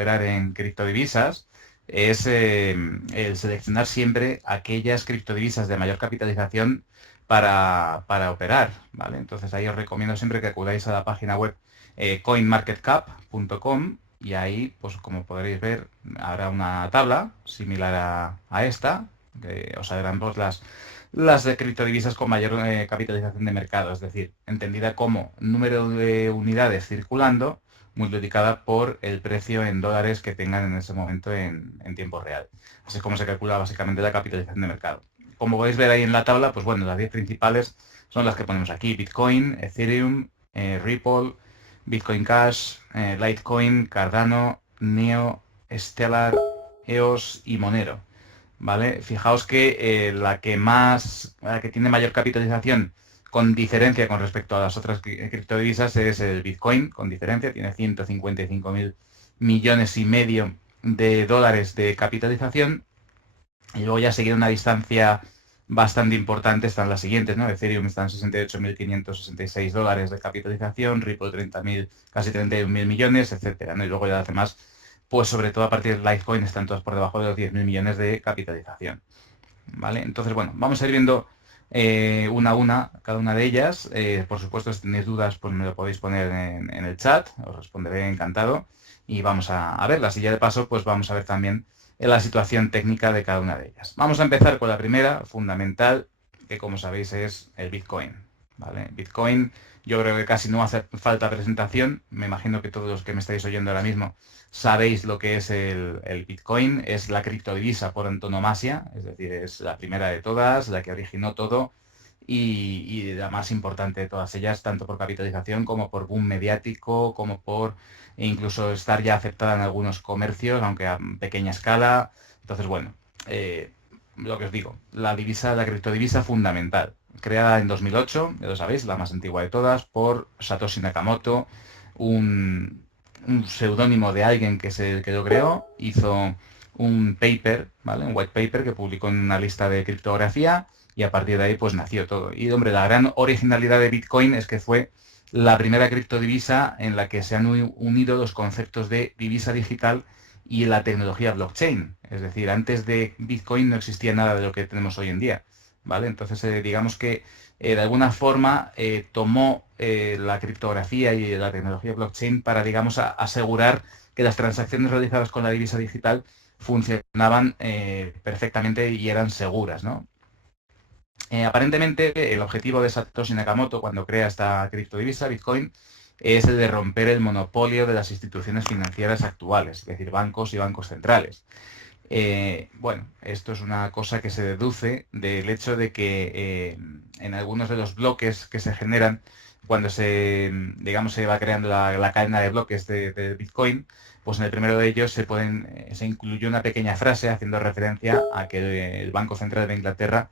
operar en criptodivisas es el seleccionar siempre aquellas criptodivisas de mayor capitalización para operar, ¿vale? Entonces ahí os recomiendo siempre que acudáis a la página web coinmarketcap.com y ahí, pues como podréis ver, habrá una tabla similar a esta, que os saldrán pues, las de criptodivisas con mayor capitalización de mercado, es decir, entendida como número de unidades circulando multiplicada por el precio en dólares que tengan en ese momento en tiempo real. Así es como se calcula básicamente la capitalización de mercado. Como podéis ver ahí en la tabla, pues bueno, las 10 principales son las que ponemos aquí: Bitcoin, Ethereum, Ripple, Bitcoin Cash, Litecoin, Cardano, Neo, Stellar, EOS y Monero. ¿Vale? Fijaos que la que tiene mayor capitalización con diferencia con respecto a las otras criptodivisas es el Bitcoin, con diferencia, tiene 155.000 millones y medio de dólares de capitalización. Y luego ya seguir una distancia bastante importante están las siguientes, ¿no? Ethereum está en 68.566 dólares de capitalización, Ripple 30.000, casi 31.000 millones, etcétera, ¿no? Y luego ya las demás, pues sobre todo a partir de Litecoin están todas por debajo de los 10.000 millones de capitalización, ¿vale? Entonces, bueno, vamos a ir viendo una a una cada una de ellas. Por supuesto, si tenéis dudas, pues me lo podéis poner en el chat, os responderé encantado y vamos a verlas. Y ya de paso, pues vamos a ver también la situación técnica de cada una de ellas. Vamos a empezar con la primera, fundamental, que como sabéis es el Bitcoin, ¿vale? Bitcoin, yo creo que casi no hace falta presentación. Me imagino que todos los que me estáis oyendo ahora mismo sabéis lo que es el Bitcoin, es la criptodivisa por antonomasia, es decir, es la primera de todas, la que originó todo y la más importante de todas ellas, tanto por capitalización como por boom mediático, como por incluso estar ya aceptada en algunos comercios, aunque a pequeña escala. Entonces, bueno, lo que os digo, la criptodivisa fundamental, creada en 2008, ya lo sabéis, la más antigua de todas, por Satoshi Nakamoto, un seudónimo de alguien que es el que lo creó, hizo un paper, ¿vale? Un white paper que publicó en una lista de criptografía y a partir de ahí pues nació todo. Y hombre, la gran originalidad de Bitcoin es que fue la primera criptodivisa en la que se han unido los conceptos de divisa digital y la tecnología blockchain. Es decir, antes de Bitcoin no existía nada de lo que tenemos hoy en día, ¿vale? Entonces, digamos que de alguna forma tomó la criptografía y la tecnología blockchain para, digamos, asegurar que las transacciones realizadas con la divisa digital funcionaban perfectamente y eran seguras, ¿no? Aparentemente, el objetivo de Satoshi Nakamoto cuando crea esta criptodivisa, Bitcoin, es el de romper el monopolio de las instituciones financieras actuales, es decir, bancos y bancos centrales. Bueno, esto es una cosa que se deduce del hecho de que en algunos de los bloques que se generan cuando digamos, se va creando la cadena de bloques de Bitcoin, pues en el primero de ellos se incluyó una pequeña frase haciendo referencia a que el Banco Central de Inglaterra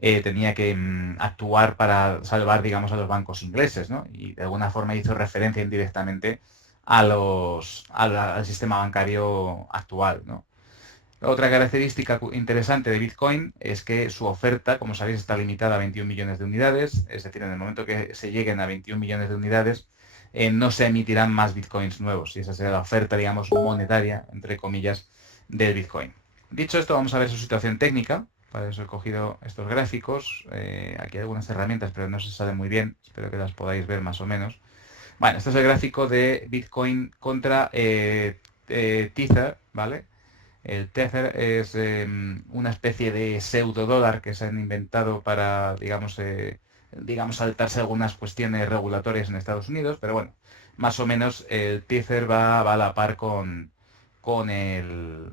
tenía que actuar para salvar, digamos, a los bancos ingleses, ¿no? Y de alguna forma hizo referencia indirectamente al sistema bancario actual, ¿no? Otra característica interesante de Bitcoin es que su oferta, como sabéis, está limitada a 21 millones de unidades, es decir, en el momento que se lleguen a 21 millones de unidades, no se emitirán más Bitcoins nuevos, y esa será la oferta, digamos, monetaria, entre comillas, del Bitcoin. Dicho esto, vamos a ver su situación técnica. Para eso he cogido estos gráficos. Aquí hay algunas herramientas, pero no se sabe muy bien. Espero que las podáis ver más o menos. Bueno, este es el gráfico de Bitcoin contra Tether, ¿vale? El Tether es una especie de pseudo dólar que se han inventado para, digamos, saltarse algunas cuestiones regulatorias en Estados Unidos, pero bueno, más o menos el Tether va a la par con el,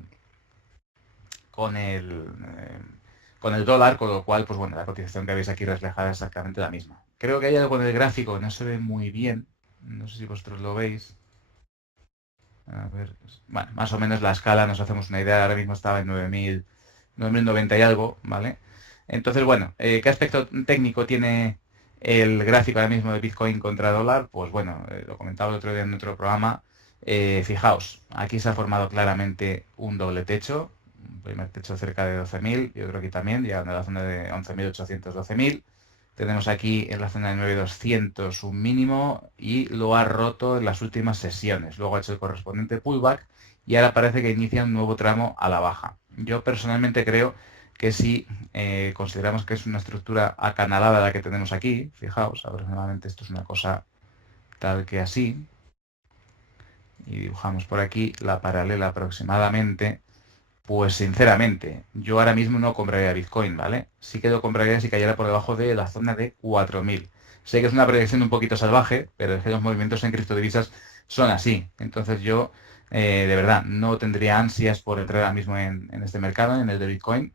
con el, eh, con el dólar, con lo cual, pues bueno, la cotización que veis aquí reflejada es exactamente la misma. Creo que hay algo en el gráfico que no se ve muy bien, no sé si vosotros lo veis. A ver, bueno, más o menos la escala, nos hacemos una idea, ahora mismo estaba en 9.090 y algo, ¿vale? Entonces, bueno, ¿qué aspecto técnico tiene el gráfico ahora mismo de Bitcoin contra dólar? Pues bueno, lo comentaba el otro día en otro programa. Fijaos, aquí se ha formado claramente un doble techo, un primer techo cerca de 12.000 y otro aquí también, llegando a la zona de 11.800, 12.000. Tenemos aquí en la zona de 9.200 un mínimo y lo ha roto en las últimas sesiones. Luego ha hecho el correspondiente pullback y ahora parece que inicia un nuevo tramo a la baja. Yo personalmente creo que si consideramos que es una estructura acanalada la que tenemos aquí, fijaos, aproximadamente esto es una cosa tal que así, y dibujamos por aquí la paralela aproximadamente, pues sinceramente, yo ahora mismo no compraría Bitcoin, ¿vale? Sí que lo compraría si cayera por debajo de la zona de 4.000. Sé que es una proyección un poquito salvaje, pero es que los movimientos en criptodivisas son así. Entonces yo, de verdad, no tendría ansias por entrar ahora mismo en este mercado, en el de Bitcoin,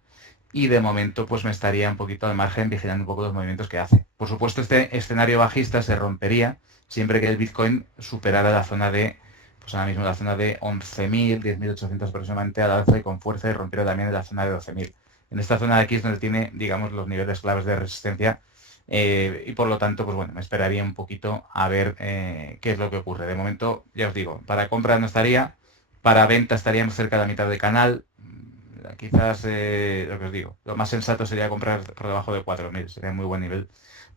y de momento pues me estaría un poquito al margen vigilando un poco los movimientos que hace. Por supuesto, este escenario bajista se rompería siempre que el Bitcoin superara la zona de, pues ahora mismo la zona de 11.000, 10.800 aproximadamente a la alza y con fuerza, y rompiera también en la zona de 12.000. En esta zona de aquí es donde tiene, digamos, los niveles claves de resistencia, y por lo tanto, pues bueno, me esperaría un poquito a ver qué es lo que ocurre. De momento, ya os digo, para compra no estaría, para venta estaríamos cerca de la mitad del canal. Quizás, lo que os digo, lo más sensato sería comprar por debajo de 4.000, sería muy buen nivel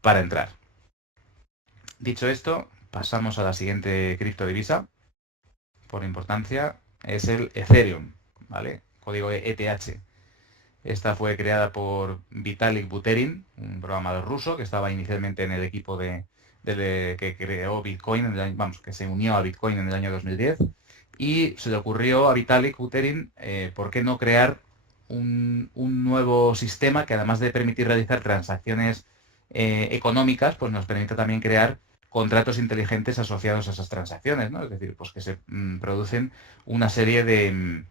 para entrar. Dicho esto, pasamos a la siguiente criptodivisa, por importancia, es el Ethereum, ¿vale? Código ETH. Esta fue creada por Vitalik Buterin, un programador ruso que estaba inicialmente en el equipo que creó Bitcoin, vamos, que se unió a Bitcoin en el año 2010, y se le ocurrió a Vitalik Buterin, ¿por qué no crear un nuevo sistema que, además de permitir realizar transacciones económicas, pues nos permita también crear contratos inteligentes asociados a esas transacciones, ¿no? Es decir, pues que se producen una serie de,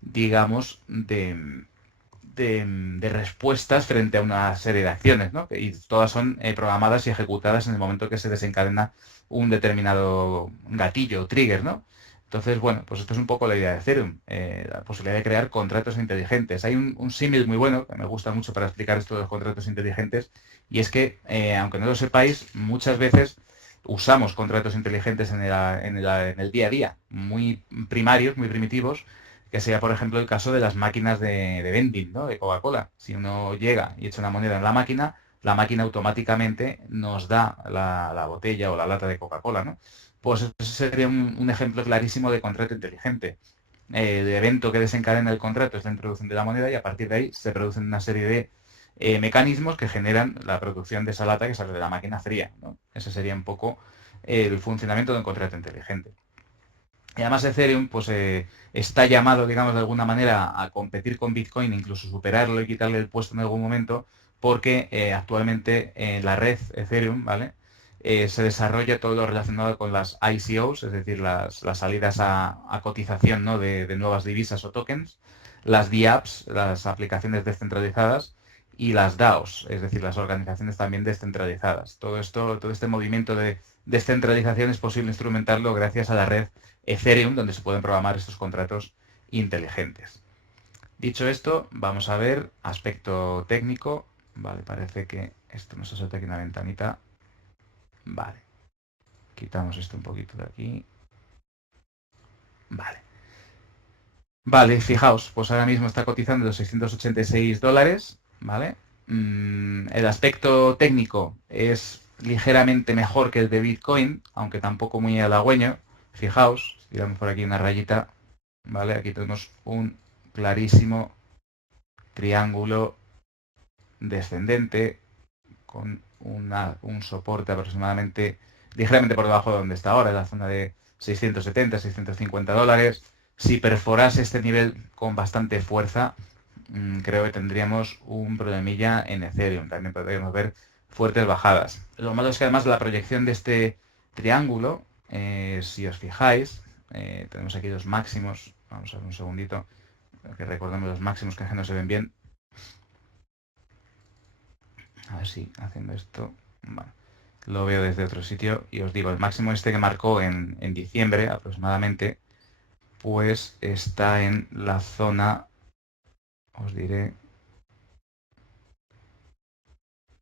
digamos, de respuestas frente a una serie de acciones, ¿no? Y todas son programadas y ejecutadas en el momento que se desencadena un determinado gatillo o trigger, ¿no? Entonces, bueno, pues esto es un poco la idea de Ethereum, la posibilidad de crear contratos inteligentes. Hay un símil muy bueno que me gusta mucho para explicar esto de los contratos inteligentes, y es que, aunque no lo sepáis, muchas veces usamos contratos inteligentes en el día a día, muy primarios, muy primitivos, que sería, por ejemplo, el caso de las máquinas de vending, ¿no? De Coca-Cola. Si uno llega y echa una moneda en la máquina automáticamente nos da la botella o la lata de Coca-Cola, ¿no? Pues ese sería un ejemplo clarísimo de contrato inteligente. El evento que desencadena el contrato es la introducción de la moneda, y a partir de ahí se producen una serie de mecanismos que generan la producción de esa lata que sale de la máquina fría, ¿no? Ese sería un poco el funcionamiento de un contrato inteligente. Y además Ethereum pues, está llamado, digamos, de alguna manera a competir con Bitcoin, incluso superarlo y quitarle el puesto en algún momento, porque actualmente en la red Ethereum, ¿vale? Se desarrolla todo lo relacionado con las ICOs, es decir, las salidas a cotización, ¿no? de nuevas divisas o tokens, las DApps, las aplicaciones descentralizadas, y las DAOs, es decir, las organizaciones también descentralizadas. Todo esto, todo este movimiento de descentralización es posible instrumentarlo gracias a la red Ethereum, donde se pueden programar estos contratos inteligentes. Dicho esto, vamos a ver aspecto técnico. Vale, parece que esto nos ha saltado aquí una ventanita. Vale, quitamos esto un poquito de aquí. Vale. Vale, fijaos, pues ahora mismo está cotizando los $686, ¿vale? El aspecto técnico es ligeramente mejor que el de Bitcoin, aunque tampoco muy halagüeño. Fijaos, si tiramos por aquí una rayita, ¿vale? Aquí tenemos un clarísimo triángulo descendente con un soporte aproximadamente ligeramente por debajo de donde está ahora, en la zona de 670, $650. Si perforase este nivel con bastante fuerza, creo que tendríamos un problemilla en Ethereum. También podríamos ver fuertes bajadas. Lo malo es que además la proyección de este triángulo, si os fijáis, tenemos aquí los máximos. Vamos a ver un segundito, que recordemos los máximos que no se ven bien. A ver si haciendo esto, bueno, lo veo desde otro sitio, y os digo, el máximo este que marcó en diciembre aproximadamente, pues está en la zona, os diré,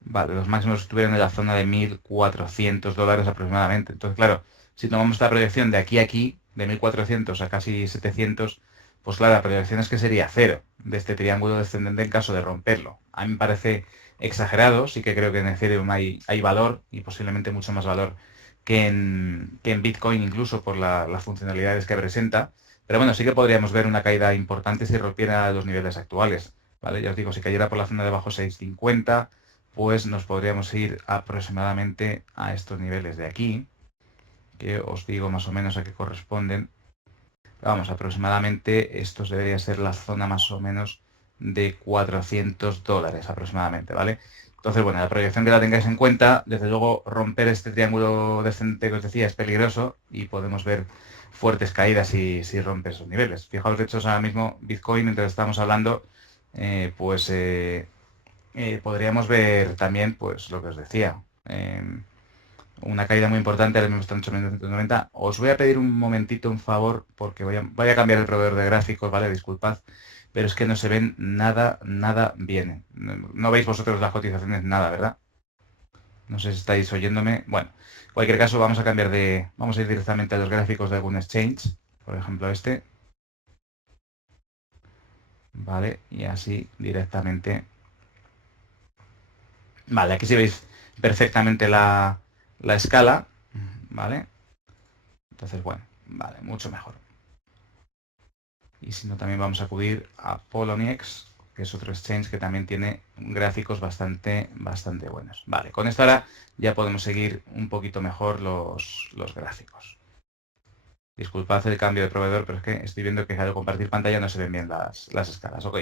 vale, los máximos estuvieron en la zona de $1.400 aproximadamente. Entonces, claro, si tomamos esta proyección de aquí a aquí, de 1.400 a casi 700, pues claro, la proyección es que sería cero de este triángulo descendente en caso de romperlo. A mí me parece exagerado, sí que creo que en Ethereum hay valor, y posiblemente mucho más valor que en Bitcoin, incluso por las funcionalidades que presenta. Pero bueno, sí que podríamos ver una caída importante si rompiera los niveles actuales, ¿vale? Ya os digo, si cayera por la zona de abajo 6,50, pues nos podríamos ir aproximadamente a estos niveles de aquí, que os digo más o menos a qué corresponden. Vamos, aproximadamente estos debería ser la zona más o menos de $400 aproximadamente, ¿vale? Entonces, bueno, la proyección que la tengáis en cuenta, desde luego romper este triángulo descendente que os decía es peligroso y podemos ver fuertes caídas si rompe esos niveles. Fijaos, de hecho, ahora mismo Bitcoin, mientras estamos hablando, pues podríamos ver también, pues lo que os decía, una caída muy importante, ahora mismo está en 8.990. Os voy a pedir un momentito, un favor, porque voy a cambiar el proveedor de gráficos, ¿vale? Disculpad, pero es que no se ven nada, nada bien. No veis vosotros las cotizaciones, nada, ¿verdad? No sé si estáis oyéndome. Bueno, en cualquier caso, vamos a ir directamente a los gráficos de algún exchange, por ejemplo este, ¿vale? Y así directamente. Vale, aquí sí veis perfectamente la escala, ¿vale? Entonces, bueno, vale, mucho mejor. Y si no, también vamos a acudir a Poloniex, que es otro exchange que también tiene gráficos bastante buenos. Vale, con esto ahora ya podemos seguir un poquito mejor los gráficos. Disculpad el cambio de proveedor, pero es que estoy viendo que al compartir pantalla no se ven bien las escalas. Ok,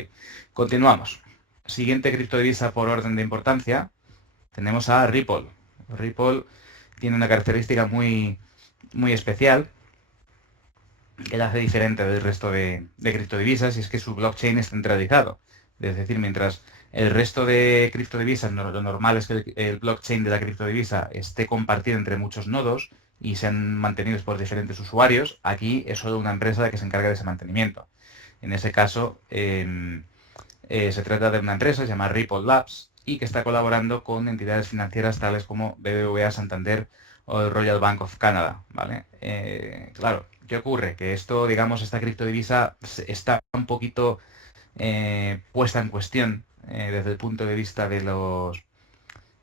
continuamos. Siguiente criptodivisa por orden de importancia, tenemos a Ripple. Ripple tiene una característica muy, muy especial que la hace diferente del resto de criptodivisas y es que su blockchain es centralizado. Es decir, mientras el resto de criptodivisas, lo normal es que el blockchain de la criptodivisa esté compartido entre muchos nodos y sean mantenidos por diferentes usuarios, aquí es solo una empresa la que se encarga de ese mantenimiento. En ese caso, se trata de una empresa, se llama Ripple Labs, y que está colaborando con entidades financieras tales como BBVA, Santander o el Royal Bank of Canada, ¿vale? Claro, ¿qué ocurre? Que esto, digamos, esta criptodivisa está un poquito puesta en cuestión desde el punto de vista de lo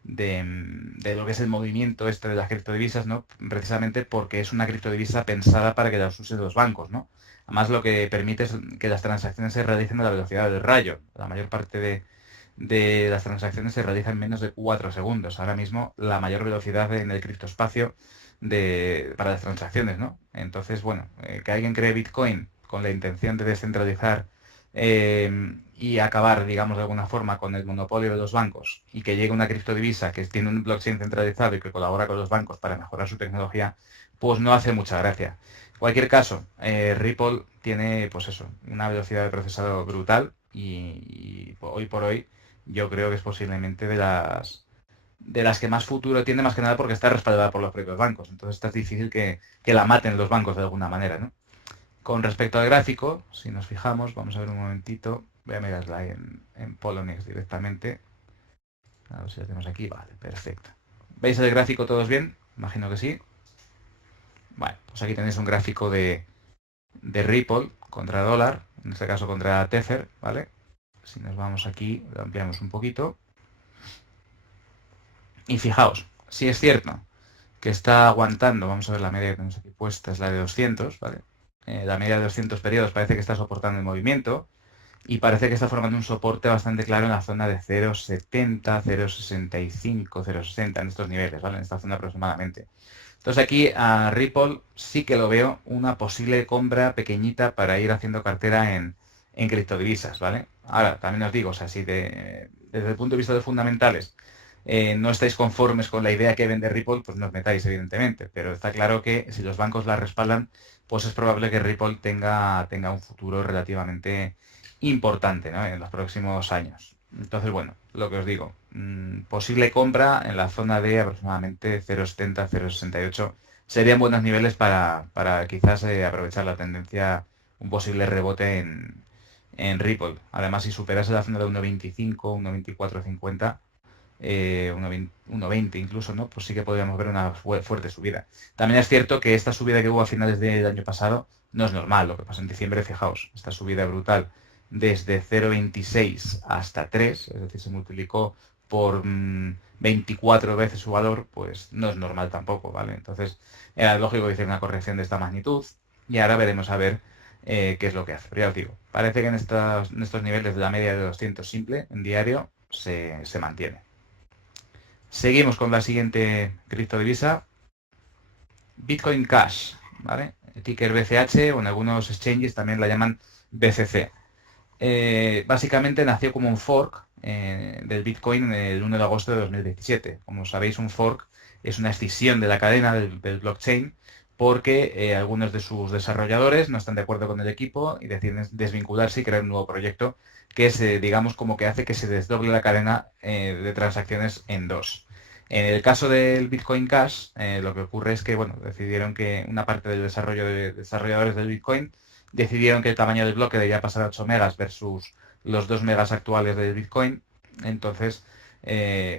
que es el movimiento este de las criptodivisas, ¿no? Precisamente porque es una criptodivisa pensada para que las usen los bancos, ¿no? Además, lo que permite es que las transacciones se realicen a la velocidad del rayo. La mayor parte de las transacciones se realizan en menos de 4 segundos. Ahora mismo, la mayor velocidad en el criptoespacio para las transacciones, ¿no? Entonces, bueno, que alguien cree Bitcoin con la intención de descentralizar y acabar, digamos, de alguna forma con el monopolio de los bancos y que llegue una criptodivisa que tiene un blockchain centralizado y que colabora con los bancos para mejorar su tecnología, pues no hace mucha gracia. En cualquier caso, Ripple tiene, pues eso, una velocidad de procesado brutal y hoy por hoy yo creo que es posiblemente de las que más futuro tiene, más que nada porque está respaldada por los propios bancos. Entonces está difícil que la maten los bancos de alguna manera, ¿no? Con respecto al gráfico, si nos fijamos, vamos a ver un momentito, voy a mirarla en Poloniex directamente. A ver si la tenemos aquí, vale, perfecto. ¿Veis el gráfico todos bien? Imagino que sí. Bueno, pues aquí tenéis un gráfico de Ripple contra dólar, en este caso contra Tether, ¿vale? Si nos vamos aquí, lo ampliamos un poquito. Y fijaos, si es cierto que está aguantando, vamos a ver la media que tenemos aquí puesta, es la de 200, ¿vale? La media de 200 periodos parece que está soportando el movimiento y parece que está formando un soporte bastante claro en la zona de 0,70, 0,65, 0,60, en estos niveles, ¿vale? En esta zona aproximadamente. Entonces aquí a Ripple sí que lo veo una posible compra pequeñita para ir haciendo cartera en criptodivisas, ¿vale? Ahora, también os digo, o sea, si desde el punto de vista de fundamentales no estáis conformes con la idea que vende Ripple, pues no os metáis, evidentemente. Pero está claro que si los bancos la respaldan, pues es probable que Ripple tenga un futuro relativamente importante, ¿no? En los próximos años. Entonces, bueno, lo que os digo, posible compra en la zona de aproximadamente 0,70, 0,68. Serían buenos niveles para quizás aprovechar la tendencia, un posible rebote en Ripple. Además, si superase la zona de 1,25, 1,2450, 1,20 incluso, ¿no? Pues sí que podríamos ver una fuerte subida. También es cierto que esta subida que hubo a finales del año pasado no es normal. Lo que pasó en diciembre, fijaos, esta subida brutal desde 0,26 hasta 3, es decir, se multiplicó por 24 veces su valor, pues no es normal tampoco, ¿vale? Entonces, era lógico que hiciera una corrección de esta magnitud y ahora veremos a ver qué es lo que hace. Pero ya os digo, parece que en estos niveles de la media de 200 simple, en diario, se mantiene. Seguimos con la siguiente criptodivisa, Bitcoin Cash, ¿vale? Ticker BCH o en algunos exchanges también la llaman BCC. Básicamente nació como un fork del Bitcoin el 1 de agosto de 2017. Como sabéis, un fork es una escisión de la cadena del blockchain porque algunos de sus desarrolladores no están de acuerdo con el equipo y deciden desvincularse y crear un nuevo proyecto que es, digamos, como que hace que se desdoble la cadena de transacciones en dos. En el caso del Bitcoin Cash, lo que ocurre es que, bueno, decidieron que una parte del desarrollo de desarrolladores del Bitcoin decidieron que el tamaño del bloque debía pasar a 8 megas versus los 2 megas actuales del Bitcoin. Entonces,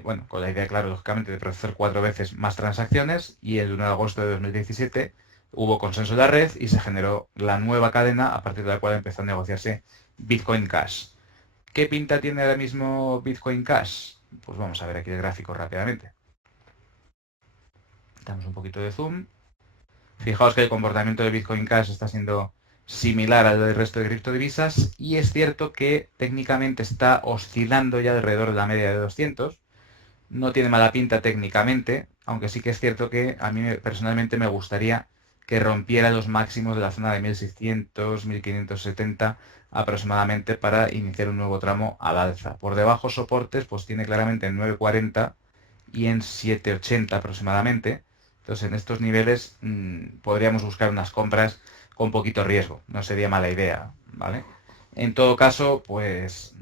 bueno, con la idea, claro, lógicamente, de procesar 4 veces más transacciones y el 1 de agosto de 2017 hubo consenso en la red y se generó la nueva cadena a partir de la cual empezó a negociarse Bitcoin Cash. ¿Qué pinta tiene ahora mismo Bitcoin Cash? Pues vamos a ver aquí el gráfico rápidamente. Damos un poquito de zoom. Fijaos que el comportamiento de Bitcoin Cash está siendo similar al del resto de criptodivisas y es cierto que técnicamente está oscilando ya alrededor de la media de 200. No tiene mala pinta técnicamente, aunque sí que es cierto que a mí personalmente me gustaría que rompiera los máximos de la zona de 1600, 1570 aproximadamente para iniciar un nuevo tramo al alza. Por debajo soportes pues tiene claramente en 940 y en 780 aproximadamente. Entonces en estos niveles podríamos buscar unas compras con poquito riesgo, no sería mala idea, ¿vale? En todo caso, pues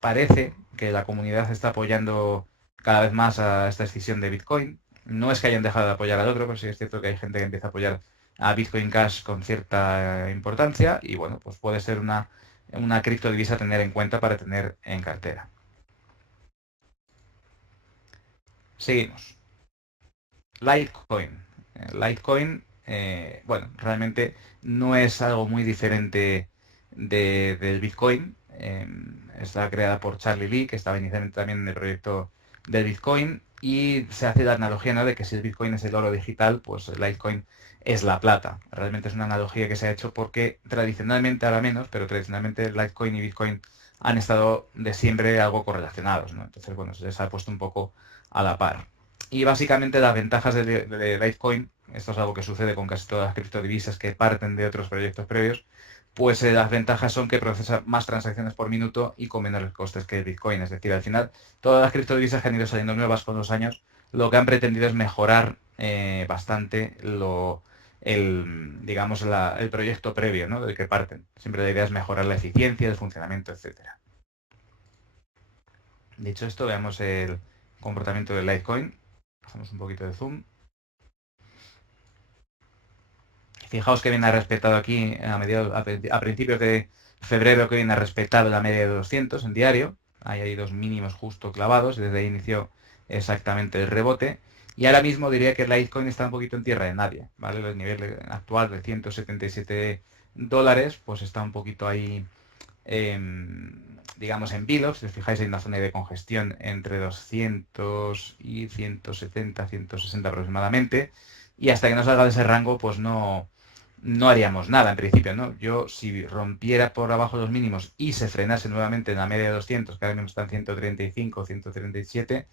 parece que la comunidad está apoyando cada vez más a esta escisión de Bitcoin. No es que hayan dejado de apoyar al otro, pero sí es cierto que hay gente que empieza a apoyar a Bitcoin Cash con cierta importancia y bueno, pues puede ser una criptodivisa a tener en cuenta para tener en cartera. Seguimos. Litecoin. Litecoin, bueno, realmente no es algo muy diferente del Bitcoin. Está creada por Charlie Lee, que estaba inicialmente también en el proyecto del Bitcoin, y se hace la analogía, ¿no?, de que si el Bitcoin es el oro digital, pues el Litecoin es la plata. Realmente es una analogía que se ha hecho porque tradicionalmente, ahora menos, pero tradicionalmente Litecoin y Bitcoin han estado de siempre algo correlacionados, ¿no? Entonces, bueno, se les ha puesto un poco a la par. Y básicamente las ventajas de Litecoin, esto es algo que sucede con casi todas las criptodivisas que parten de otros proyectos previos, pues las ventajas son que procesa más transacciones por minuto y con menores costes que el Bitcoin. Es decir, al final, todas las criptodivisas que han ido saliendo nuevas con los años, lo que han pretendido es mejorar bastante digamos, el proyecto previo, ¿no?, del que parten. Siempre la idea es mejorar la eficiencia, el funcionamiento, etcétera. Dicho esto, veamos el comportamiento del Litecoin. Hacemos un poquito de zoom. Fijaos que viene a respetado aquí a principios de febrero, que viene a respetar la media de 200 en diario. Ahí hay dos mínimos justo clavados, desde ahí inició exactamente el rebote. Y ahora mismo diría que Litecoin está un poquito en tierra de nadie, ¿vale? El nivel actual de 177 dólares, pues está un poquito ahí, digamos, en vilo. Si os fijáis, hay una zona de congestión entre 200 y 170, 160 aproximadamente. Y hasta que no salga de ese rango, pues no haríamos nada en principio, ¿no? Yo, si rompiera por abajo los mínimos y se frenase nuevamente en la media de 200, que ahora mismo está en 135, 137,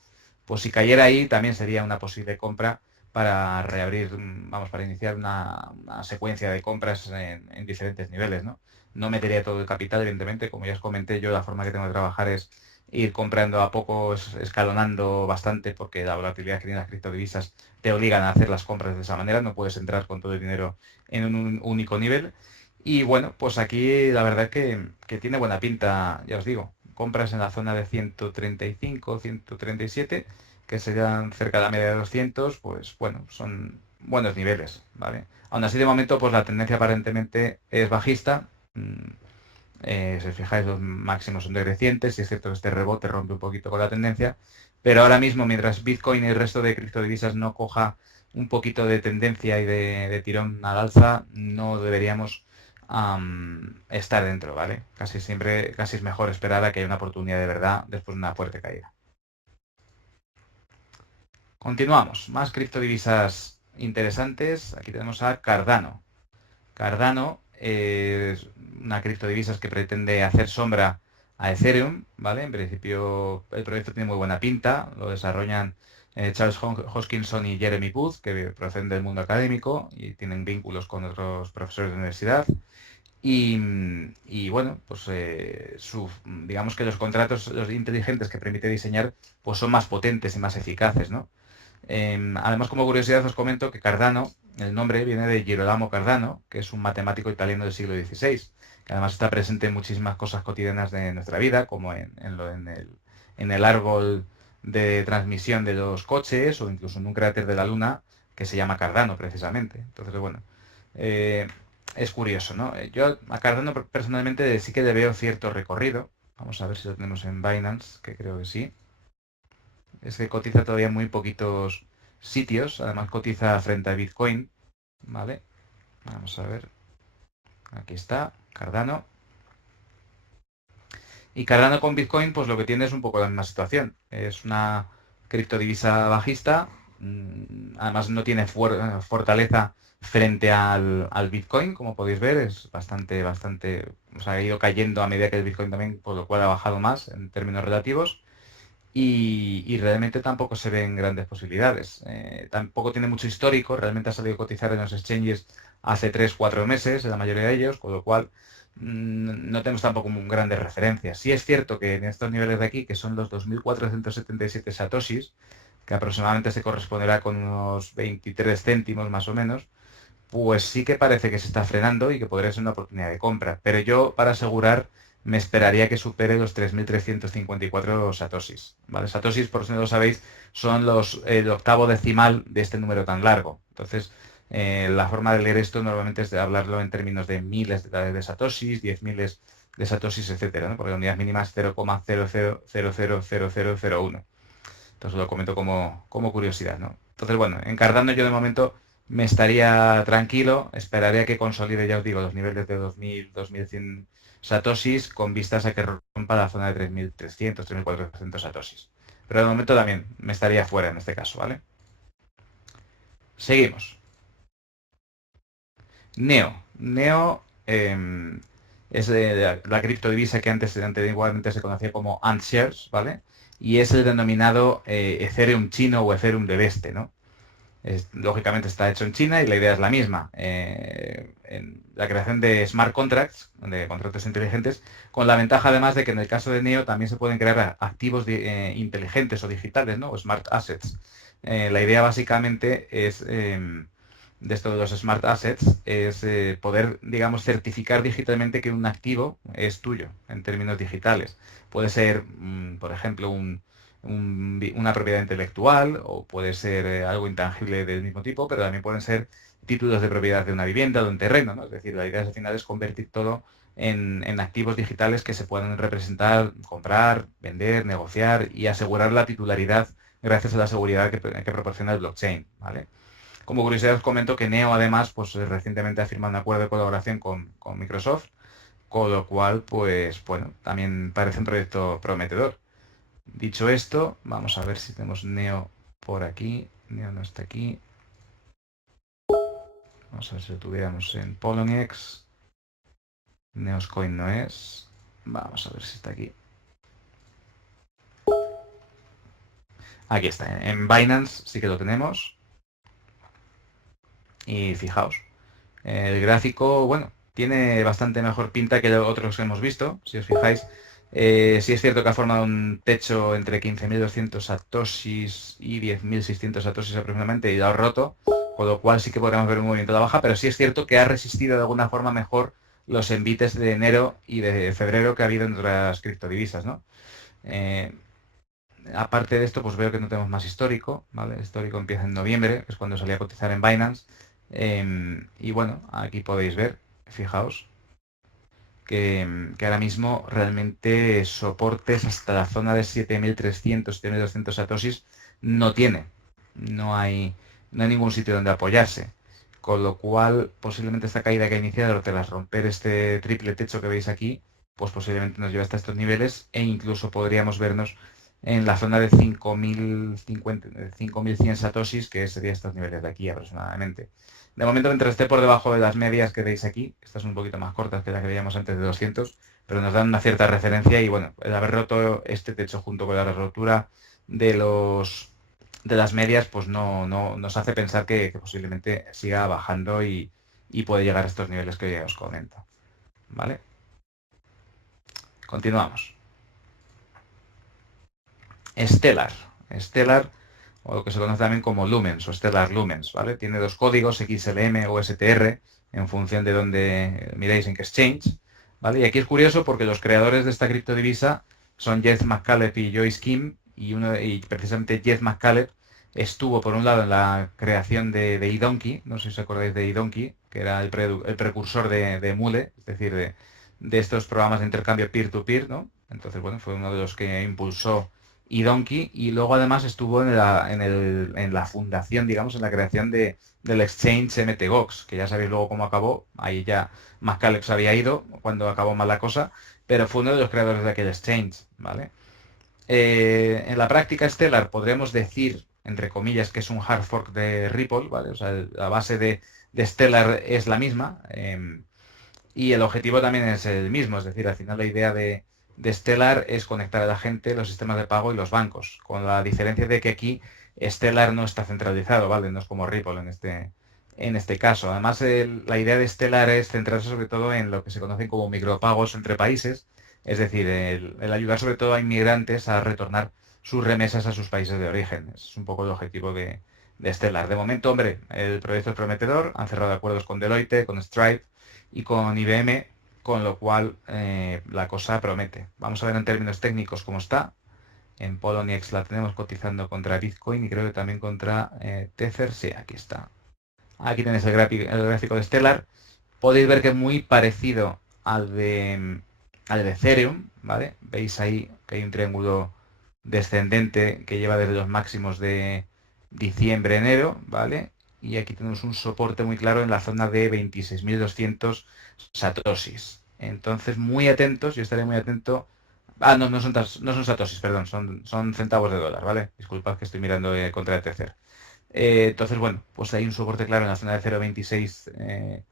pues si cayera ahí también sería una posible compra para reabrir, vamos, para iniciar una secuencia de compras en diferentes niveles, ¿no? No metería todo el capital, evidentemente, como ya os comenté, yo la forma que tengo de trabajar es ir comprando a poco, escalonando bastante, porque la volatilidad que tienen las criptodivisas te obligan a hacer las compras de esa manera, no puedes entrar con todo el dinero en un único nivel. Y bueno, pues aquí la verdad que tiene buena pinta, ya os digo. Compras en la zona de 135, 137, que serían cerca de la media de 200, pues bueno, son buenos niveles, ¿vale? Aún así, de momento, pues la tendencia aparentemente es bajista. Si os fijáis, los máximos son decrecientes, y es cierto que este rebote rompe un poquito con la tendencia, pero ahora mismo, mientras Bitcoin y el resto de criptodivisas no coja un poquito de tendencia y de tirón al alza, no deberíamos estar dentro, ¿vale? Casi siempre, casi es mejor esperar a que haya una oportunidad de verdad después de una fuerte caída. Continuamos, más criptodivisas interesantes. Aquí tenemos a Cardano. Cardano, es una criptodivisas que pretende hacer sombra a Ethereum, ¿vale? En principio el proyecto tiene muy buena pinta, lo desarrollan Charles Hoskinson y Jeremy Booth, que proceden del mundo académico y tienen vínculos con otros profesores de universidad. Y bueno, pues digamos que los contratos los inteligentes que permite diseñar pues son más potentes y más eficaces, ¿no? Además, como curiosidad, os comento que Cardano, el nombre viene de Girolamo Cardano, que es un matemático italiano del siglo XVI, que además está presente en muchísimas cosas cotidianas de nuestra vida, como en el árbol de transmisión de los coches o incluso en un cráter de la Luna que se llama Cardano, precisamente. Entonces, bueno, eh, es curioso, ¿no? Yo a Cardano personalmente sí que le veo cierto recorrido. Vamos a ver si lo tenemos en Binance, que creo que sí. Es que cotiza todavía muy poquitos sitios, además cotiza frente a Bitcoin, ¿vale? Vamos a ver, aquí está, Cardano. Y Cardano con Bitcoin, pues lo que tiene es un poco la misma situación. Es una criptodivisa bajista, además no tiene fortaleza frente al Bitcoin, como podéis ver, es bastante, o sea, ha ido cayendo a medida que el Bitcoin también, por lo cual ha bajado más en términos relativos. Y realmente tampoco se ven grandes posibilidades. Tampoco tiene mucho histórico, realmente ha salido a cotizar en los exchanges hace 3 4 meses, en la mayoría de ellos, con lo cual no tenemos tampoco grandes referencias. Sí es cierto que en estos niveles de aquí, que son los 2.477 satoshis, que aproximadamente se corresponderá con unos 23 céntimos más o menos, pues sí que parece que se está frenando y que podría ser una oportunidad de compra. Pero yo, para asegurar, me esperaría que supere los 3.354 satoshis. ¿Vale? Satoshis, por si no lo sabéis, son el octavo decimal de este número tan largo. Entonces, la forma de leer esto normalmente es de hablarlo en términos de miles de satoshis, 10 miles de satoshis, etcétera, ¿no? Porque la unidad mínima es 0,00000001. Entonces lo comento como curiosidad, ¿no? Entonces, bueno, en Cardano yo de momento me estaría tranquilo, esperaría que consolide, ya os digo, los niveles de 2000, 2100 satoshis con vistas a que rompa la zona de 3300, 3400 satoshis. Pero de momento también me estaría fuera en este caso, ¿vale? Seguimos. Neo. Neo es la criptodivisa que antes igualmente se conocía como Antshares, ¿vale? Y es el denominado Ethereum chino o Ethereum del Este, ¿no? Lógicamente está hecho en China y la idea es la misma. En la creación de smart contracts, de contratos inteligentes, con la ventaja además de que en el caso de Neo también se pueden crear activos inteligentes o digitales, ¿no? O smart assets. La idea básicamente es, de esto de los smart assets, es poder, digamos, certificar digitalmente que un activo es tuyo en términos digitales. Puede ser, por ejemplo, una propiedad intelectual o puede ser algo intangible del mismo tipo, pero también pueden ser títulos de propiedad de una vivienda o de un terreno, ¿no? Es decir, la idea al final es convertir todo en activos digitales que se puedan representar, comprar, vender, negociar y asegurar la titularidad gracias a la seguridad que proporciona el blockchain, ¿vale? Como curiosidad os comento que Neo además pues recientemente ha firmado un acuerdo de colaboración con Microsoft, con lo cual pues bueno, también parece un proyecto prometedor. Dicho esto, vamos a ver si tenemos Neo por aquí. Neo no está aquí. Vamos a ver si lo tuviéramos en Poloniex. Neoscoin no es. Vamos a ver si está aquí. Aquí está. En Binance sí que lo tenemos. Y fijaos, el gráfico, bueno, tiene bastante mejor pinta que otros que hemos visto, si os fijáis. Sí es cierto que ha formado un techo entre 15.200 satoshis y 10.600 satoshis aproximadamente y lo ha roto, con lo cual sí que podríamos ver un movimiento a la baja, pero sí es cierto que ha resistido de alguna forma mejor los envites de enero y de febrero que ha habido en otras criptodivisas, ¿no? Eh, Aparte de esto, pues veo que no tenemos más histórico, ¿vale? El histórico empieza en noviembre, que es cuando salía a cotizar en Binance. Y bueno, aquí podéis ver, fijaos, que ahora mismo realmente soportes hasta la zona de 7.300, 7.200 satoshis no tiene. No hay, no hay ningún sitio donde apoyarse. Con lo cual, posiblemente esta caída que ha iniciado tras romper este triple techo que veis aquí, pues posiblemente nos lleve hasta estos niveles e incluso podríamos vernos en la zona de 5.100 satoshis, que sería estos niveles de aquí aproximadamente. De momento, mientras esté por debajo de las medias que veis aquí, estas son un poquito más cortas que la que veíamos antes de 200, pero nos dan una cierta referencia y bueno, el haber roto este techo junto con la rotura de las medias, pues no nos hace pensar que posiblemente siga bajando y puede llegar a estos niveles que os comento. ¿Vale? Continuamos. Stellar. Stellar, o lo que se conoce también como Lumens o Stellar Lumens, ¿vale? Tiene dos códigos, XLM o STR, en función de donde miréis en qué exchange, ¿vale? Y aquí es curioso porque los creadores de esta criptodivisa son Jeff McCaleb y Joyce Kim, y precisamente Jeff McCaleb estuvo, por un lado, en la creación de eDonkey, no sé si os acordáis de eDonkey, que era el precursor de Mule, es decir, de estos programas de intercambio peer-to-peer, ¿no? Entonces, bueno, fue uno de los que impulsó y Donkey, y luego además estuvo en la fundación, digamos, en la creación del exchange MTGOX, que ya sabéis luego cómo acabó, ahí ya McCaleb se había ido cuando acabó mal la cosa, pero fue uno de los creadores de aquel exchange, ¿vale? En la práctica Stellar podremos decir, entre comillas, que es un hard fork de Ripple, ¿vale? O sea, la base de Stellar es la misma, y el objetivo también es el mismo, es decir, al final la idea de Stellar es conectar a la gente, los sistemas de pago y los bancos, con la diferencia de que aquí Stellar no está centralizado, ¿vale? No es como Ripple en este caso. Además, la idea de Stellar es centrarse sobre todo en lo que se conocen como micropagos entre países, es decir, el ayudar sobre todo a inmigrantes a retornar sus remesas a sus países de origen. Ese es un poco el objetivo de Stellar. De momento, hombre, el proyecto es prometedor, han cerrado acuerdos con Deloitte, con Stripe y con IBM, con lo cual la cosa promete. Vamos a ver en términos técnicos cómo está. En Poloniex la tenemos cotizando contra Bitcoin y creo que también contra Tether. Sí, aquí está. Aquí tenéis el gráfico de Stellar. Podéis ver que es muy parecido al de Ethereum, ¿vale? Veis ahí que hay un triángulo descendente que lleva desde los máximos de diciembre, enero, ¿vale? Y aquí tenemos un soporte muy claro en la zona de 26.200 satoshis. Entonces, muy atentos, yo estaré muy atento. Ah, no, no son satoshis, perdón, son centavos de dólar, ¿vale? Disculpad que estoy mirando contra el Tether. Entonces, bueno, pues hay un soporte claro en la zona de 0,26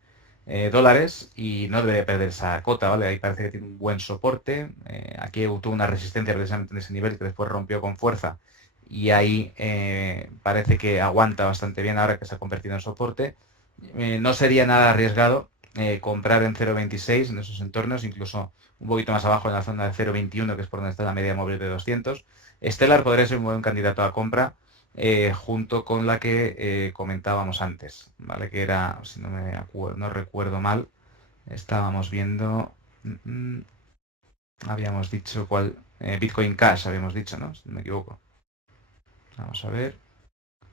dólares y no debe perder esa cota, ¿vale? Ahí parece que tiene un buen soporte. Aquí tuvo una resistencia precisamente en ese nivel que después rompió con fuerza y ahí parece que aguanta bastante bien ahora que se ha convertido en soporte. No sería nada arriesgado comprar en 0,26 en esos entornos, incluso un poquito más abajo en la zona de 0,21, que es por donde está la media móvil de 200. Stellar podría ser un buen candidato a compra junto con la que comentábamos antes, ¿vale? Que era, si no recuerdo mal, estábamos viendo, habíamos dicho cuál, Bitcoin Cash, habíamos dicho, ¿no? Si no me equivoco. Vamos a ver.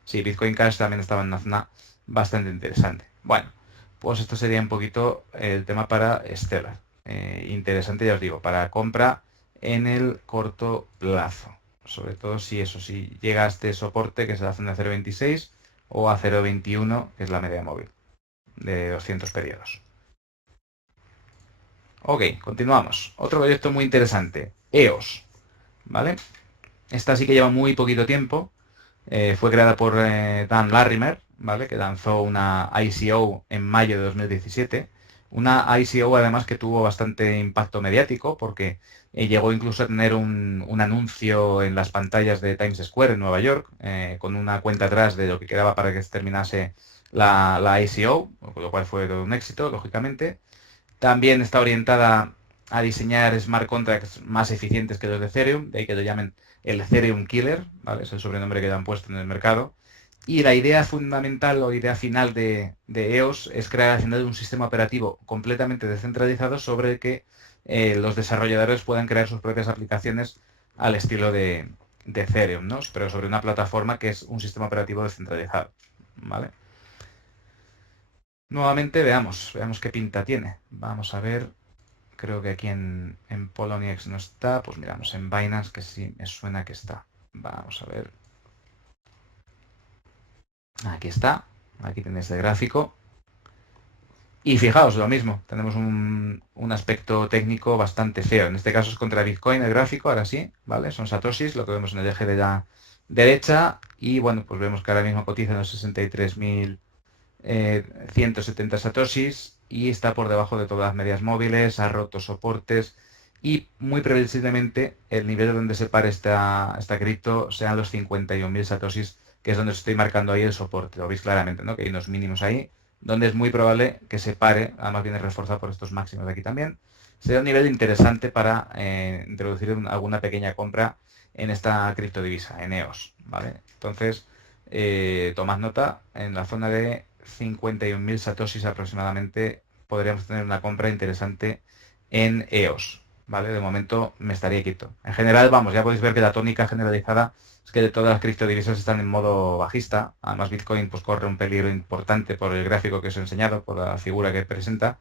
Sí, Bitcoin Cash también estaba en una zona bastante interesante. Bueno, pues esto sería un poquito el tema para Stellar. Interesante, ya os digo, para compra en el corto plazo. Sobre todo si eso, si llega a este soporte que es la zona de 0,26 o a 0,21, que es la media móvil de 200 periodos. Ok, continuamos. Otro proyecto muy interesante, EOS, ¿vale? Esta sí que lleva muy poquito tiempo. Fue creada por Dan Larimer, ¿vale? Que lanzó una ICO en mayo de 2017. Una ICO además que tuvo bastante impacto mediático porque llegó incluso a tener un anuncio en las pantallas de Times Square en Nueva York, con una cuenta atrás de lo que quedaba para que se terminase la ICO, con lo cual fue todo un éxito, lógicamente. También está orientada a diseñar smart contracts más eficientes que los de Ethereum, de ahí que lo llamen el Ethereum Killer, ¿vale? Es el sobrenombre que le han puesto en el mercado. Y la idea fundamental o idea final de EOS es crear al final un sistema operativo completamente descentralizado sobre el que los desarrolladores puedan crear sus propias aplicaciones al estilo de Ethereum, ¿no? Pero sobre una plataforma que es un sistema operativo descentralizado, ¿vale? Nuevamente veamos qué pinta tiene. Vamos a ver. Creo que aquí en Poloniex no está. Pues miramos en Binance, que sí me suena que está. Vamos a ver. Aquí está. Aquí tenéis el gráfico. Y fijaos, lo mismo, tenemos un aspecto técnico bastante feo. En este caso es contra Bitcoin el gráfico, ahora sí, ¿vale? Son satoshis, lo que vemos en el eje de la derecha. Y bueno, pues vemos que ahora mismo cotiza en los 63.170 satoshis y está por debajo de todas las medias móviles, ha roto soportes y muy previsiblemente el nivel donde se pare esta cripto sean los 51.000 satoshis, que es donde os estoy marcando ahí el soporte. Lo veis claramente, ¿no? Que hay unos mínimos ahí, donde es muy probable que se pare, además viene reforzado por estos máximos de aquí también. Sería un nivel interesante para introducir alguna pequeña compra en esta criptodivisa, en EOS, ¿vale? Entonces, tomad nota, en la zona de 51.000 satoshis aproximadamente podríamos tener una compra interesante en EOS, ¿vale? De momento me estaría quieto. En general, vamos, ya podéis ver que la tónica generalizada es que todas las criptodivisas están en modo bajista. Además, Bitcoin pues corre un peligro importante por el gráfico que os he enseñado, por la figura que presenta.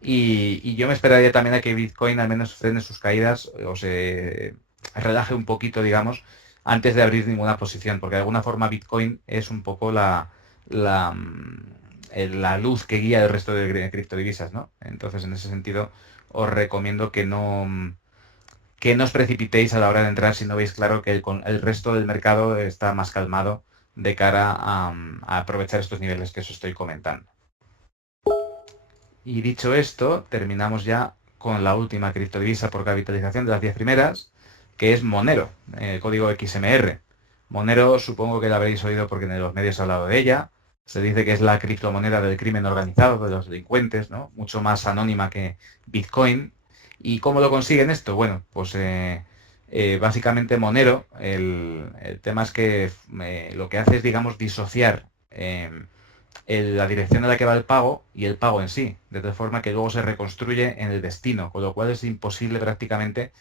Y yo me esperaría también a que Bitcoin al menos frene sus caídas o se relaje un poquito, digamos, antes de abrir ninguna posición, porque de alguna forma Bitcoin es un poco la luz que guía el resto de criptodivisas, ¿no? Entonces, en ese sentido, os recomiendo que no os precipitéis a la hora de entrar si no veis claro que el resto del mercado está más calmado de cara a aprovechar estos niveles que os estoy comentando. Y dicho esto, terminamos ya con la última criptodivisa por capitalización de las 10 primeras, que es Monero, código XMR. Monero supongo que la habréis oído porque en los medios he hablado de ella. Se dice que es la criptomoneda del crimen organizado, de los delincuentes, ¿no? Mucho más anónima que Bitcoin. ¿Y cómo lo consiguen esto? Bueno, pues básicamente Monero, el tema es que lo que hace es, digamos, disociar la dirección a la que va el pago y el pago en sí, de tal forma que luego se reconstruye en el destino, con lo cual es imposible prácticamente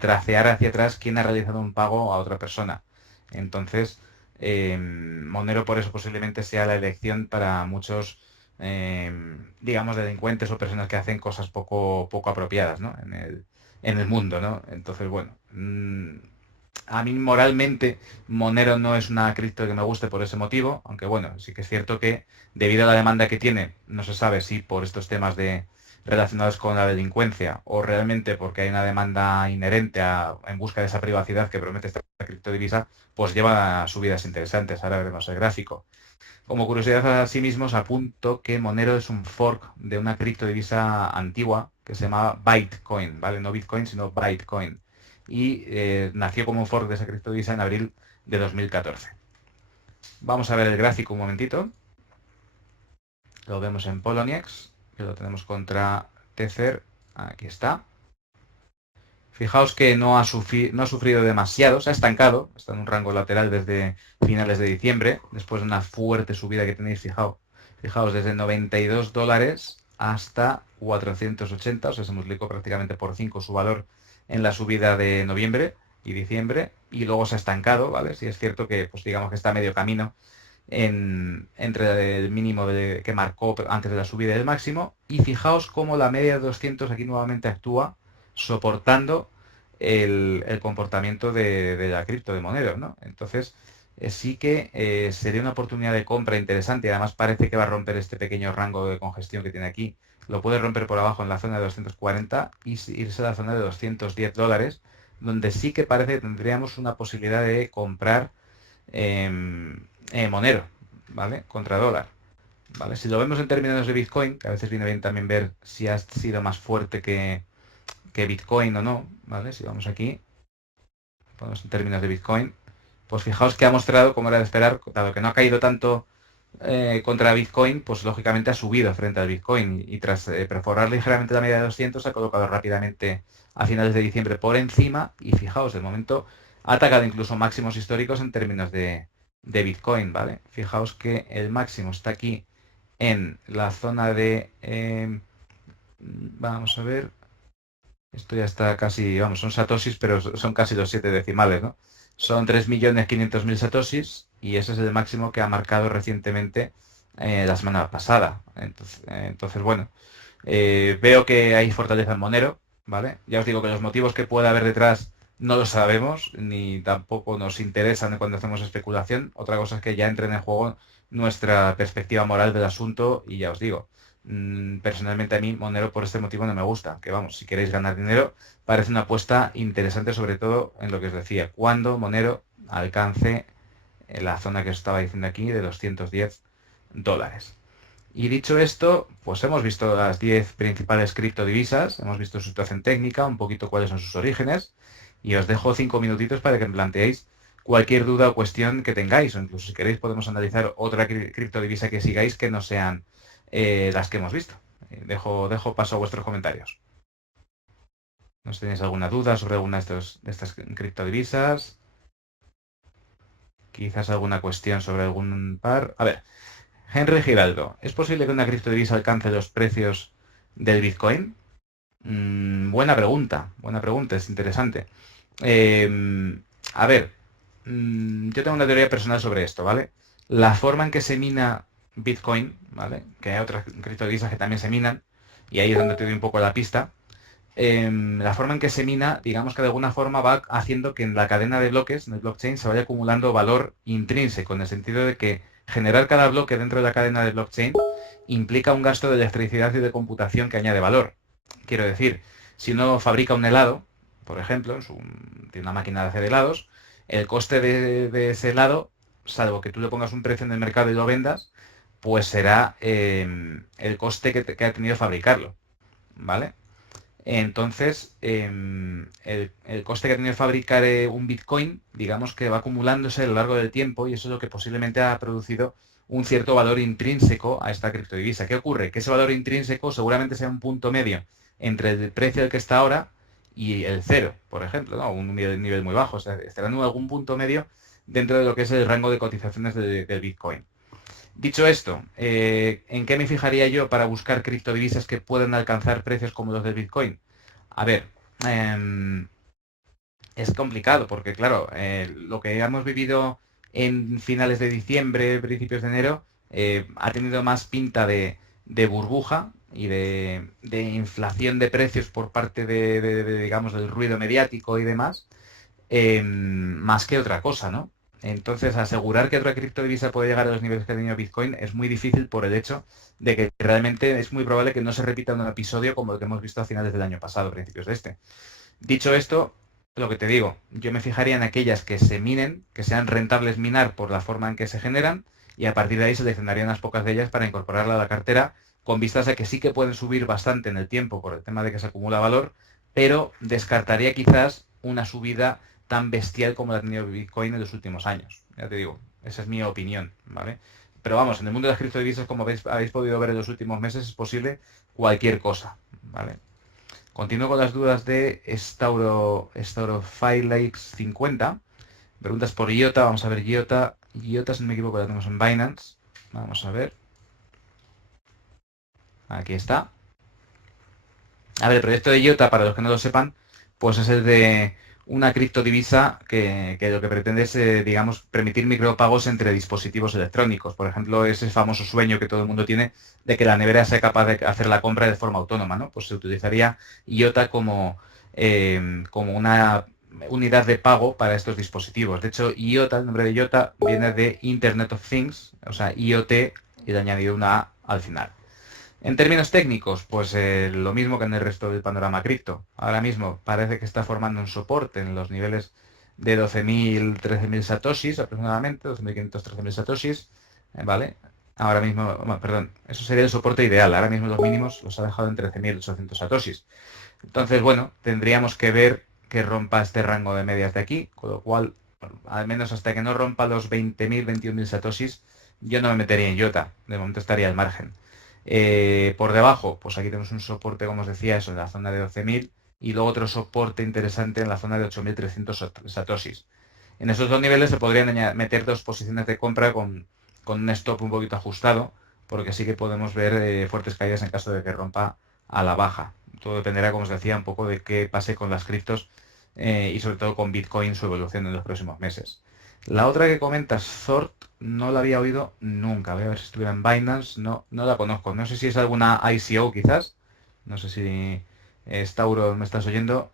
tracear hacia atrás quién ha realizado un pago a otra persona. Entonces, Monero por eso posiblemente sea la elección para muchos, digamos, delincuentes o personas que hacen cosas poco apropiadas, ¿no? en el mundo, ¿no? Entonces, bueno, a mí moralmente Monero no es una cripto que me guste por ese motivo, aunque bueno, sí que es cierto que debido a la demanda que tiene, no se sabe si por estos temas relacionados con la delincuencia o realmente porque hay una demanda inherente en busca de esa privacidad que promete esta criptodivisa, pues lleva subidas interesantes. Ahora veremos el gráfico. Como curiosidad a sí mismos, apunto que Monero es un fork de una criptodivisa antigua que se llamaba Bytecoin, ¿vale? No Bitcoin, sino Bytecoin. Y nació como un fork de esa criptodivisa en abril de 2014. Vamos a ver el gráfico un momentito. Lo vemos en Poloniex, que lo tenemos contra Tether. Aquí está. Fijaos que no ha sufrido demasiado, se ha estancado, está en un rango lateral desde finales de diciembre, después de una fuerte subida que tenéis, fijaos desde $92 hasta 480, o sea, se multiplicó prácticamente por 5 su valor en la subida de noviembre y diciembre, y luego se ha estancado, ¿vale? Sí es cierto que, pues digamos que está a medio camino entre el mínimo que marcó antes de la subida y el máximo, y fijaos cómo la media de 200 aquí nuevamente actúa soportando el comportamiento de la cripto de Monero, ¿no? Entonces, sí que sería una oportunidad de compra interesante y además parece que va a romper este pequeño rango de congestión que tiene aquí. Lo puede romper por abajo en la zona de 240 y irse a la zona de $210, donde sí que parece que tendríamos una posibilidad de comprar Monero, ¿vale? Contra dólar. ¿Vale? Si lo vemos en términos de Bitcoin, que a veces viene bien también ver si ha sido más fuerte que Bitcoin o no, ¿vale? Si vamos aquí, ponemos en términos de Bitcoin, pues fijaos que ha mostrado, como era de esperar, dado que no ha caído tanto contra Bitcoin, pues lógicamente ha subido frente al Bitcoin y tras perforar ligeramente la media de 200 ha colocado rápidamente a finales de diciembre por encima y fijaos, de momento ha atacado incluso máximos históricos en términos de Bitcoin, ¿vale? Fijaos que el máximo está aquí en la zona vamos a ver, esto ya está casi, vamos, son satoshis, pero son casi los 7 decimales, ¿no? Son 3.500.000 satoshis y ese es el máximo que ha marcado recientemente la semana pasada. Entonces, bueno, veo que hay fortaleza en Monero, ¿vale? Ya os digo que los motivos que pueda haber detrás no los sabemos, ni tampoco nos interesan cuando hacemos especulación. Otra cosa es que ya entren en juego nuestra perspectiva moral del asunto y ya os digo, Personalmente a mí Monero por este motivo no me gusta, que vamos, si queréis ganar dinero, parece una apuesta interesante, sobre todo en lo que os decía, cuando Monero alcance la zona que os estaba diciendo aquí de los $110. Y dicho esto, pues hemos visto las 10 principales criptodivisas, hemos visto su situación técnica, un poquito cuáles son sus orígenes, y os dejo 5 minutitos para que me planteéis cualquier duda o cuestión que tengáis, o incluso si queréis podemos analizar otra criptodivisa que sigáis que no sean las que hemos visto. Dejo paso a vuestros comentarios. ¿No sé si tenéis alguna duda sobre alguna de estas criptodivisas? Quizás alguna cuestión sobre algún par. A ver, Henry Giraldo, ¿es posible que una criptodivisa alcance los precios del Bitcoin? Buena pregunta, es interesante. A ver, yo tengo una teoría personal sobre esto, ¿vale? La forma en que se mina Bitcoin, ¿vale? Que hay otras criptodivisas que también se minan, y ahí es donde te doy un poco la pista. La forma en que se mina, digamos que de alguna forma va haciendo que en la cadena de bloques, en el blockchain, se vaya acumulando valor intrínseco, en el sentido de que generar cada bloque dentro de la cadena de blockchain implica un gasto de electricidad y de computación que añade valor. Quiero decir, si uno fabrica un helado, por ejemplo, tiene una máquina de hacer helados, el coste de ese helado, salvo que tú le pongas un precio en el mercado y lo vendas, pues será el coste que ha tenido fabricarlo, ¿vale? Entonces, el coste que ha tenido fabricar un Bitcoin, digamos que va acumulándose a lo largo del tiempo y eso es lo que posiblemente ha producido un cierto valor intrínseco a esta criptodivisa. ¿Qué ocurre? Que ese valor intrínseco seguramente sea un punto medio entre el precio al que está ahora y el cero, por ejemplo, ¿no? Un nivel muy bajo. O sea, estará en algún punto medio dentro de lo que es el rango de cotizaciones del Bitcoin. Dicho esto, ¿en qué me fijaría yo para buscar criptodivisas que puedan alcanzar precios como los del Bitcoin? A ver, es complicado porque, claro, lo que hemos vivido en finales de diciembre, principios de enero, ha tenido más pinta de burbuja y de inflación de precios por parte digamos, del ruido mediático y demás, más que otra cosa, ¿no? Entonces, asegurar que otra criptodivisa puede llegar a los niveles que ha tenido Bitcoin es muy difícil por el hecho de que realmente es muy probable que no se repita un episodio como el que hemos visto a finales del año pasado, principios de este. Dicho esto, lo que te digo, yo me fijaría en aquellas que se minen, que sean rentables minar por la forma en que se generan, y a partir de ahí seleccionaría unas pocas de ellas para incorporarla a la cartera, con vistas a que sí que pueden subir bastante en el tiempo por el tema de que se acumula valor, pero descartaría quizás una subida tan bestial como la ha tenido Bitcoin en los últimos años. Ya te digo, esa es mi opinión, ¿vale? Pero vamos, en el mundo de las criptodivisas, como habéis podido ver en los últimos meses, es posible cualquier cosa, ¿vale? Continúo con las dudas de Staurofileix50. Preguntas por IOTA. Vamos a ver IOTA. IOTA, si no me equivoco, la tenemos en Binance. Vamos a ver. Aquí está. A ver, el proyecto de IOTA, para los que no lo sepan, pues es el de una criptodivisa que lo que pretende es, digamos, permitir micropagos entre dispositivos electrónicos. Por ejemplo, ese famoso sueño que todo el mundo tiene de que la nevera sea capaz de hacer la compra de forma autónoma, ¿no? Pues se utilizaría IOTA como una unidad de pago para estos dispositivos. De hecho, IOTA, el nombre de IOTA, viene de Internet of Things, o sea, IoT, y le he añadido una A al final. En términos técnicos, pues lo mismo que en el resto del panorama cripto. Ahora mismo parece que está formando un soporte en los niveles de 12.000, 13.000 satoshis aproximadamente, 12.500, 13.000 satoshis, ¿vale? Ahora mismo, bueno, perdón, eso sería el soporte ideal. Ahora mismo los mínimos los ha dejado en 13.800 satoshis. Entonces, bueno, tendríamos que ver que rompa este rango de medias de aquí, con lo cual, bueno, al menos hasta que no rompa los 20.000, 21.000 satoshis, yo no me metería en IOTA. De momento estaría al margen. Por debajo, pues aquí tenemos un soporte, como os decía, eso, en la zona de 12.000 y luego otro soporte interesante en la zona de 8.300 satoshis. En esos dos niveles se podrían meter dos posiciones de compra con un stop un poquito ajustado, porque sí que podemos ver fuertes caídas en caso de que rompa a la baja. Todo dependerá, como os decía, un poco de qué pase con las criptos y sobre todo con Bitcoin, su evolución en los próximos meses. La otra que comentas, Zort, no la había oído nunca. Voy a ver si estuviera en Binance. No, no la conozco. No sé si es alguna ICO quizás. No sé si Stauro me estás oyendo.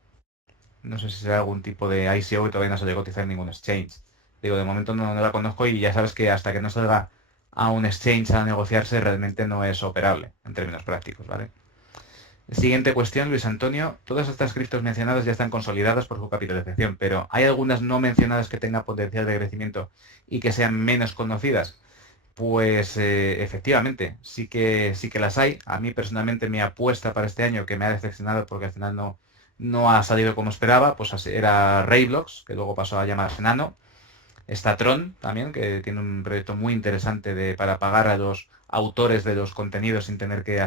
No sé si será algún tipo de ICO que todavía no se llegó a cotizar en ningún exchange. Digo, de momento no la conozco y ya sabes que hasta que no salga a un exchange a negociarse realmente no es operable en términos prácticos, ¿vale? Siguiente cuestión, Luis Antonio. Todas estas criptos mencionadas ya están consolidadas por su capitalización, pero ¿hay algunas no mencionadas que tengan potencial de crecimiento y que sean menos conocidas? Pues efectivamente, sí que las hay. A mí personalmente mi apuesta para este año, que me ha decepcionado porque al final no ha salido como esperaba, pues era Roblox, que luego pasó a llamarse Nano. Está Tron también, que tiene un proyecto muy interesante para pagar a los autores de los contenidos sin tener que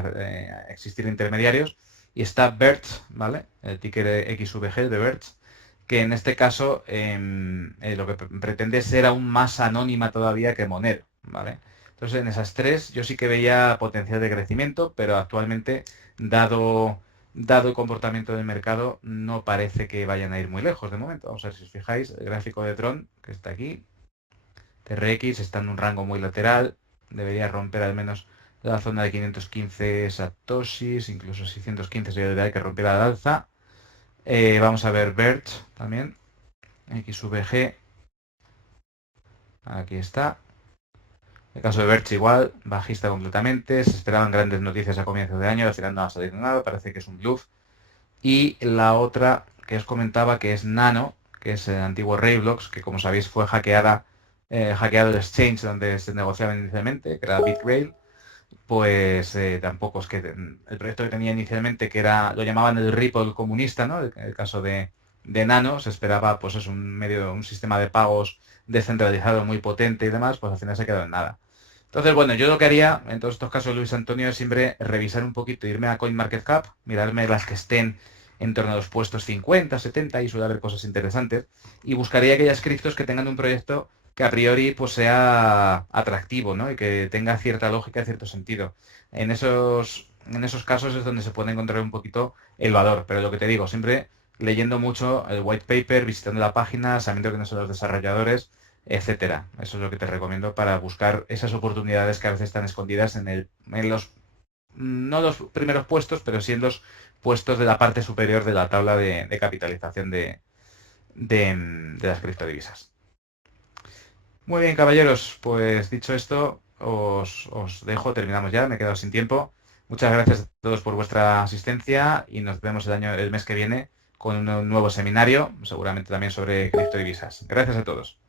existir intermediarios. Y está BERT, ¿vale? El ticker XVG de BERT, que en este caso lo que pretende es ser aún más anónima todavía que Monero, ¿vale? Entonces en esas tres yo sí que veía potencial de crecimiento, pero actualmente, dado el comportamiento del mercado, no parece que vayan a ir muy lejos de momento. Vamos a ver si os fijáis, el gráfico de Tron, que está aquí, TRX está en un rango muy lateral, debería romper al menos la zona de 515 satoshis, incluso 615 sería que rompiera al alza. Vamos a ver BERT también, XVG, aquí está. El caso de Berch igual, bajista completamente, se esperaban grandes noticias a comienzos de año, al final no ha salido nada, parece que es un bluff. Y la otra que os comentaba, que es Nano, que es el antiguo Roblox, que como sabéis fue hackeado el exchange donde se negociaba inicialmente, que era BitGrail. Pues tampoco es que el proyecto que tenía inicialmente, que lo llamaban el Ripple comunista, ¿no? El caso de Nano, se esperaba pues es un sistema de pagos descentralizado muy potente y demás, pues al final se quedó en nada. Entonces, bueno, yo lo que haría en todos estos casos, Luis Antonio, es siempre revisar un poquito, irme a CoinMarketCap, mirarme las que estén en torno a los puestos 50, 70, y suele haber cosas interesantes, y buscaría aquellas criptos que tengan un proyecto que a priori pues sea atractivo, ¿no? Y que tenga cierta lógica y cierto sentido. En esos casos es donde se puede encontrar un poquito el valor, pero lo que te digo, siempre leyendo mucho el white paper, visitando la página, sabiendo quiénes son los desarrolladores, etcétera. Eso es lo que te recomiendo para buscar esas oportunidades que a veces están escondidas en los, no los primeros puestos, pero sí en los puestos de la parte superior de la tabla de capitalización de las criptodivisas. Muy bien, caballeros, pues dicho esto, os dejo, terminamos ya, me he quedado sin tiempo. Muchas gracias a todos por vuestra asistencia y nos vemos el mes que viene con un nuevo seminario, seguramente también sobre criptodivisas. Gracias a todos.